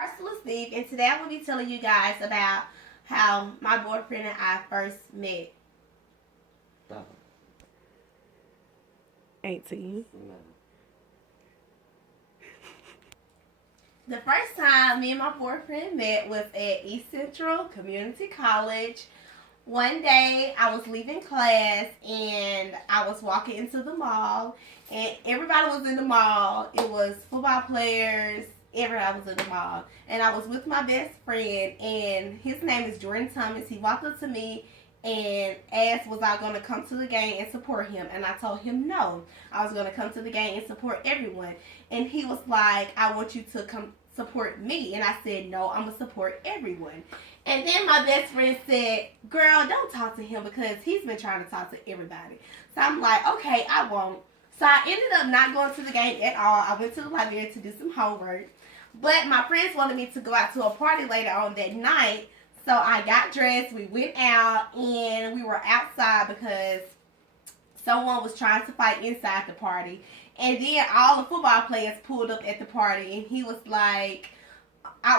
Ursula Steve, and today I will be telling you guys about how my boyfriend and I first met. 18. The first time me and my boyfriend met was at East Central Community College. One day I was leaving class and I was walking into the mall, and everybody was in the mall. It was football players, everybody was in the mall. And I was with my best friend, and his name is Jordan Thomas. He walked up to me and asked, was I going to come to the game and support him? And I told him no. I was going to come to the game and support everyone. And he was like, I want you to come support me. And I said, no, I'm going to support everyone. And then my best friend said, girl, don't talk to him because he's been trying to talk to everybody. So I'm like, okay, I won't. So I ended up not going to the game at all. I went to the library to do some homework. But my friends wanted me to go out to a party later on that night. So I got dressed, we went out, and we were outside because someone was trying to fight inside the party. And then all the football players pulled up at the party, and he was like,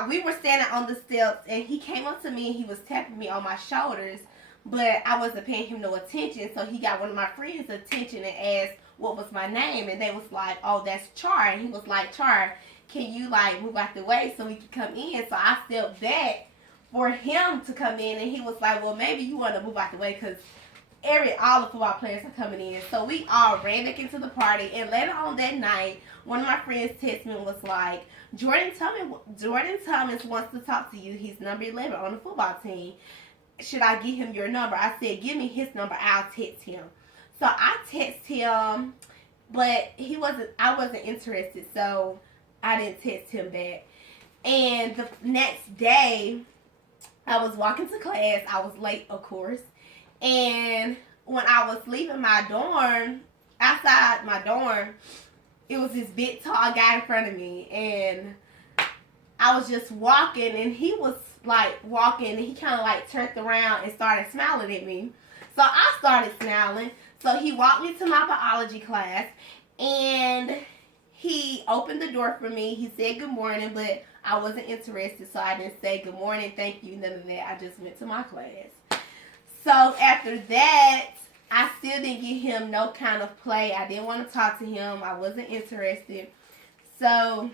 we were standing on the steps, and he came up to me and he was tapping me on my shoulders, but I wasn't paying him no attention. So he got one of my friends' attention and asked what was my name, and they was like, oh, that's Char. And he was like, Char, can you like move out the way so we can come in? So I stepped back for him to come in, and he was like, well, maybe you want to move out the way because all the football players are coming in. So we all ran back into the party, and later on that night, one of my friends texted me and was like, Jordan Thomas wants to talk to you. He's number 11 on the football team. Should I give him your number? I said, give me his number. I'll text him. So I texted him, but I wasn't interested, so I didn't text him back. And the next day, I was walking to class. I was late, of course. And when I was leaving my dorm, outside my dorm, it was this big tall guy in front of me. And I was just walking, and he was like walking, and he kind of like turned around and started smiling at me. So I started smiling. So he walked me to my biology class, and he opened the door for me. He said good morning, but I wasn't interested, so I didn't say good morning, thank you, none of that. I just went to my class. So after that, I still didn't give him no kind of play. I didn't want to talk to him. I wasn't interested. So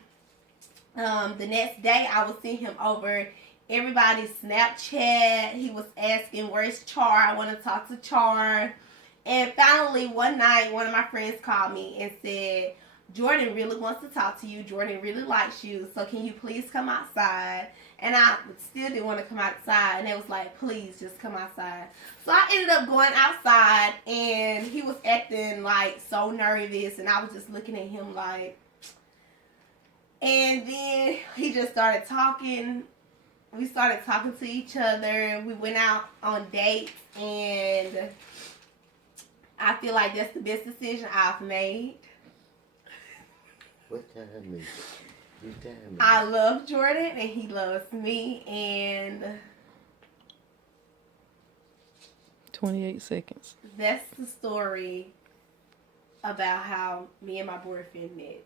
the next day, I was seeing him over everybody's Snapchat. He was asking, where's Char? I want to talk to Char. And finally, one night, one of my friends called me and said, Jordan really wants to talk to you. Jordan really likes you. So can you please come outside? And I still didn't want to come outside. And they was like, please just come outside. So I ended up going outside, and he was acting like so nervous. And I was just looking at him like, and then he just started talking. We started talking to each other. We went out on dates, and I feel like that's the best decision I've made. What time is it? What time is it? I love Jordan, and he loves me, and 28 seconds. that's the story about how me and my boyfriend met.